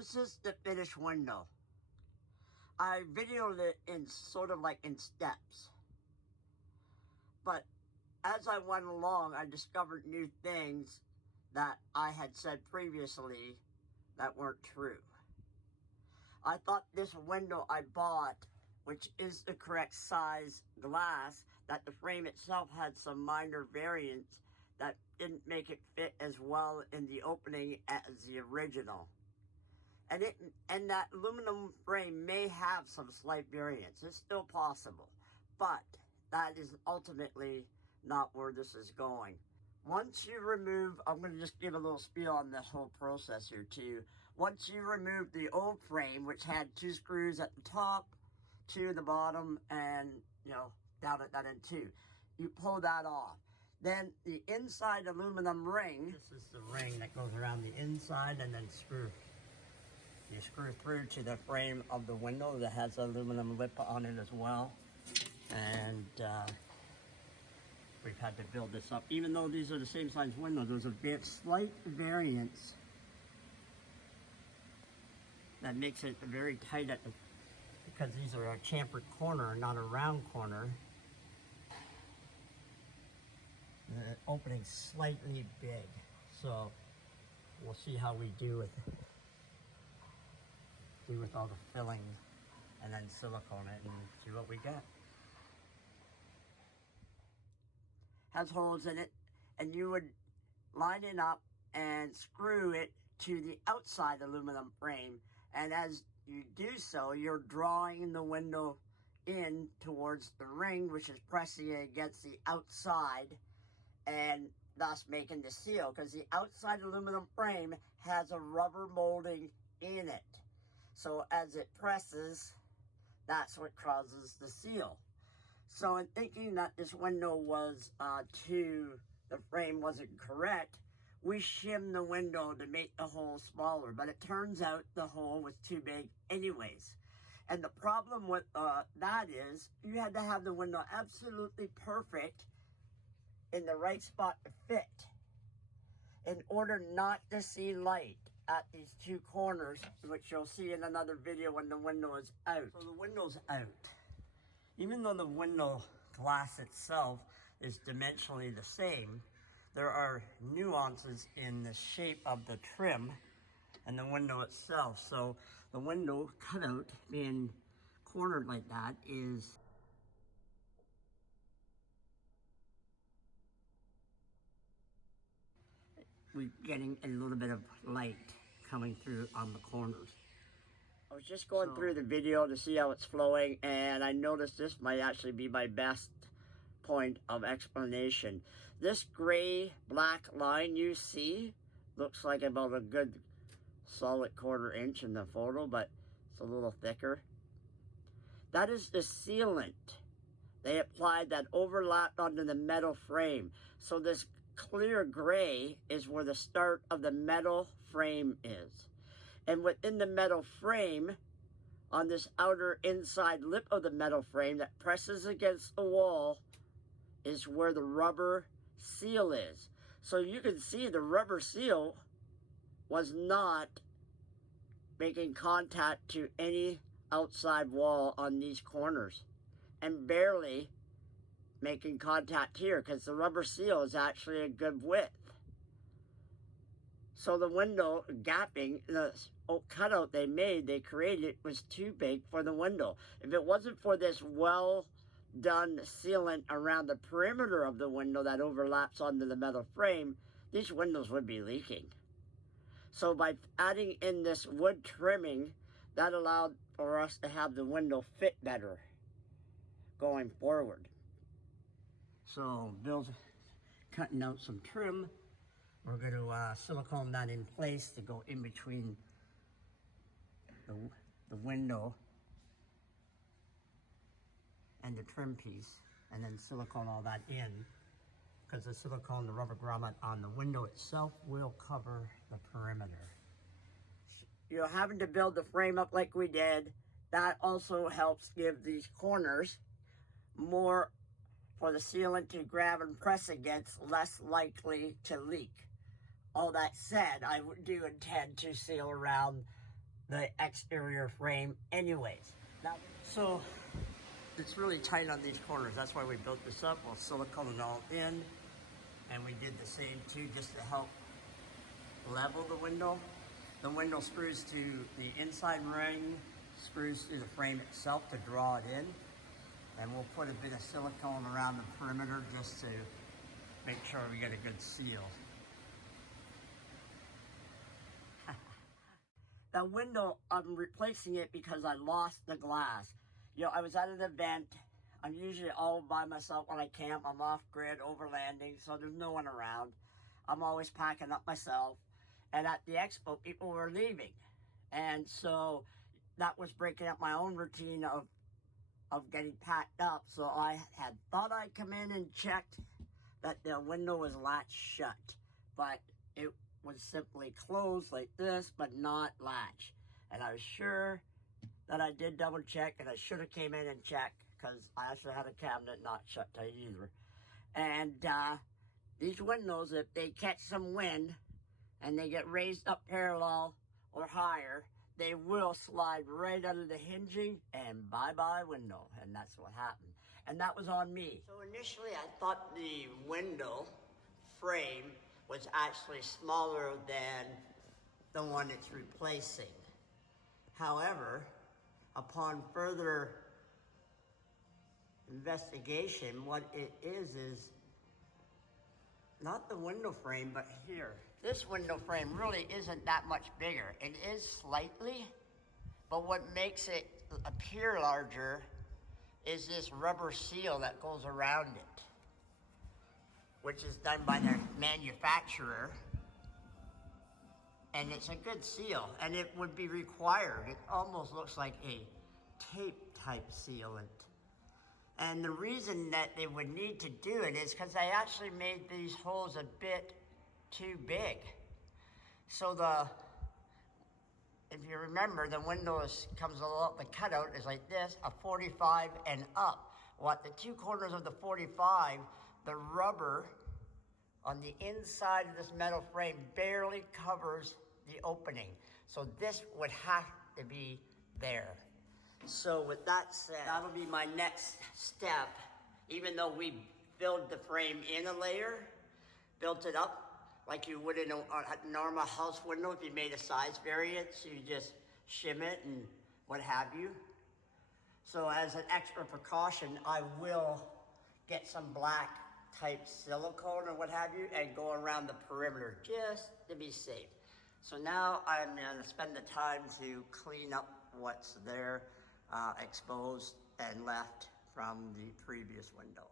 This is the finished window. I videoed it in sort of like in steps. But as I went along, I discovered new things that I had said previously that weren't true. I thought this window I bought, which is the correct size glass, that the frame itself had some minor variants that didn't make it fit as well in the opening as the original. And that aluminum frame may have some slight variance. It's still possible, but that is ultimately not where this is going. Once you remove, I'm going to just give a little spiel on this whole process here too. Once you remove the old frame, which had 2 screws at the top, 2 at the bottom, and down at that end too, you pull that off. Then the inside aluminum ring, this is the ring that goes around the inside, and then you screw through to the frame of the window that has an aluminum lip on it as well. And we've had to build this up. Even though these are the same size windows, there's a slight variance that makes it very tight because these are a chamfered corner, not a round corner. The opening's slightly big, so we'll see how we do with all the filling, and then silicone it and see what we get. Has holes in it, and you would line it up and screw it to the outside aluminum frame, and as you do so, you're drawing the window in towards the ring, which is pressing it against the outside, and thus making the seal, because the outside aluminum frame has a rubber molding in it. So as it presses, that's what causes the seal. So in thinking that this window was the frame wasn't correct, we shimmed the window to make the hole smaller. But it turns out the hole was too big anyways. And the problem with that is you had to have the window absolutely perfect in the right spot to fit in order not to see light at these 2 corners, which you'll see in another video when the window is out. So the window's out. Even though the window glass itself is dimensionally the same, there are nuances in the shape of the trim and the window itself. So the window cutout being cornered like that is we're getting a little bit of light coming through on the corners. I was just going through the video to see how it's flowing, and I noticed this might actually be my best point of explanation. This gray black line you see looks like about a good solid 1/4 inch in the photo, but it's a little thicker. That is the sealant they applied that overlapped onto the metal frame. So this clear gray is where the start of the metal frame is. And within the metal frame, on this outer inside lip of the metal frame that presses against the wall, is where the rubber seal is. So you can see the rubber seal was not making contact to any outside wall on these corners, and barely making contact here, because the rubber seal is actually a good width. So the window gapping, the cutout they created was too big for the window. If it wasn't for this well done sealant around the perimeter of the window that overlaps onto the metal frame, these windows would be leaking. So by adding in this wood trimming, that allowed for us to have the window fit better going forward. So Bill's cutting out some trim. We're going to silicone that in place to go in between the window and the trim piece, and then silicone all that in, because the silicone, the rubber grommet on the window itself will cover the perimeter. You're having to build the frame up like we did. That also helps give these corners more for the sealant to grab and press against, less likely to leak. All that said, I do intend to seal around the exterior frame anyways. Now, so it's really tight on these corners. That's why we built this up. We'll silicone it all in. And we did the same too, just to help level the window. The window screws to the inside ring, screws to the frame itself to draw it in. And we'll put a bit of silicone around the perimeter just to make sure we get a good seal. The window, I'm replacing it because I lost the glass. You know, I was at an event. I'm usually all by myself when I camp. I'm off-grid, overlanding, so there's no one around. I'm always packing up myself. And at the expo, people were leaving. And so that was breaking up my own routine of getting packed up. So I had thought I'd come in and checked that the window was latched shut. But it was simply closed like this, but not latched. And I was sure that I did double check, and I should have came in and checked, because I actually had a cabinet not shut tight either. And these windows, if they catch some wind and they get raised up parallel or higher, they will slide right under the hinging and bye-bye window. And that's what happened. And that was on me. So initially I thought the window frame was actually smaller than the one it's replacing. However, upon further investigation, what it is not the window frame, but here. This window frame really isn't that much bigger. It is slightly, but what makes it appear larger is this rubber seal that goes around it, which is done by the manufacturer. And it's a good seal, and it would be required. It almost looks like a tape type sealant. And the reason that they would need to do it is because I actually made these holes a bit too big. So if you remember, the window comes along, the cutout is like this, a 45 and up. Well, at the two corners of the 45, the rubber on the inside of this metal frame barely covers the opening. So this would have to be there. So with that said, that'll be my next step. Even though we filled the frame in a layer, built it up like you would in a normal house window. If you made a size variance, you just shim it and what have you. So as an extra precaution, I will get some black type silicone or what have you and go around the perimeter just to be safe. So now I'm gonna spend the time to clean up what's there, exposed and left from the previous window.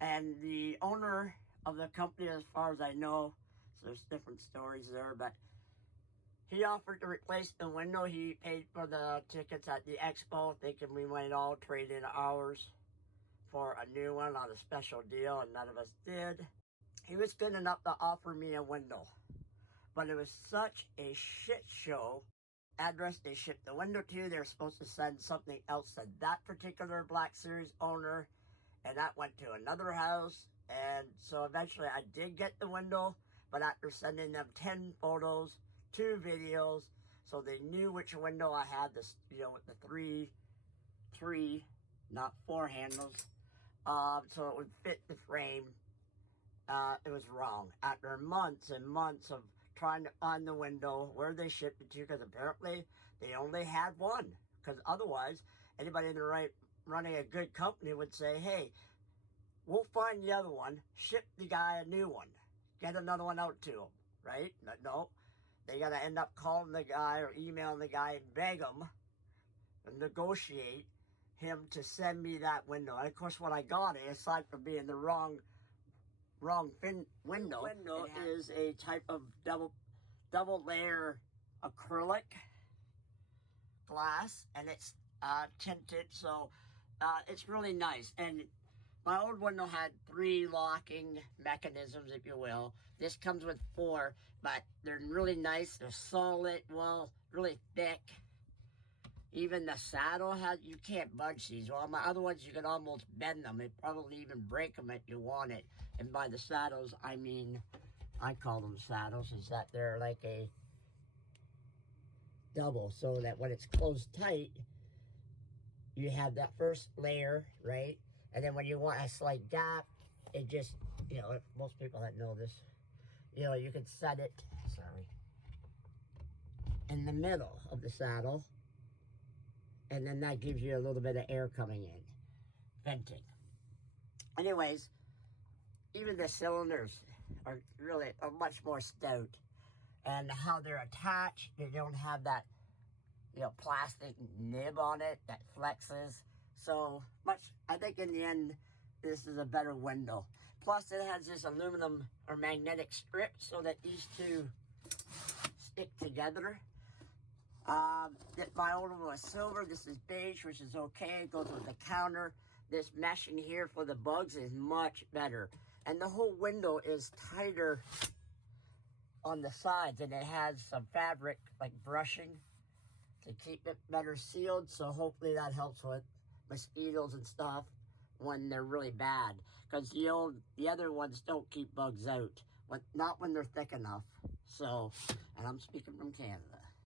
And the owner of the company, as far as I know, so there's different stories there, but he offered to replace the window. He paid for the tickets at the expo, thinking we might all trade in ours for a new one on a special deal, and none of us did. He was good enough to offer me a window, but it was such a shit show. Address they shipped the window to, they were supposed to send something else to that particular Black Series owner, and that went to another house. And so eventually I did get the window, but after sending them 10 photos, 2 videos, so they knew which window I had, this, you know, with the three, not 4 handles, so it would fit the frame. It was wrong. After months and months of trying to find the window where they shipped it to, because apparently they only had one. Because otherwise, anybody in the right running a good company would say, hey, we'll find the other one, ship the guy a new one, get another one out to him, right? No, they got to end up calling the guy or emailing the guy and beg him and negotiate him to send me that window. And of course, when I got it, aside from being the wrong window, is a type of double layer acrylic glass, and it's tinted, so it's really nice. And my old window had 3 locking mechanisms, if you will. This comes with 4, but they're really nice. They're solid, well, really thick. Even the saddle you can't budge these. Well, my other ones, you can almost bend them. It'd probably even break them if you want it. And by the saddles, I mean, I call them saddles, is that they're like double, so that when it's closed tight, you have that first layer, right? And then when you want a slight gap, it just, you know, most people that know this, you know, you can set it, sorry, in the middle of the saddle, and then that gives you a little bit of air coming in, venting. Anyways, even the cylinders are really much more stout, and how they're attached, they don't have that, you know, plastic nib on it that flexes. So much, I think in the end, this is a better window. Plus, it has this aluminum or magnetic strip so that these two stick together. My old one was silver. This is beige, which is okay. It goes with the counter. This meshing here for the bugs is much better. And the whole window is tighter on the sides, and it has some fabric, like brushing, to keep it better sealed. So hopefully that helps with mosquitoes and stuff when they're really bad. Because the other ones don't keep bugs out, not when they're thick enough. So, and I'm speaking from Canada.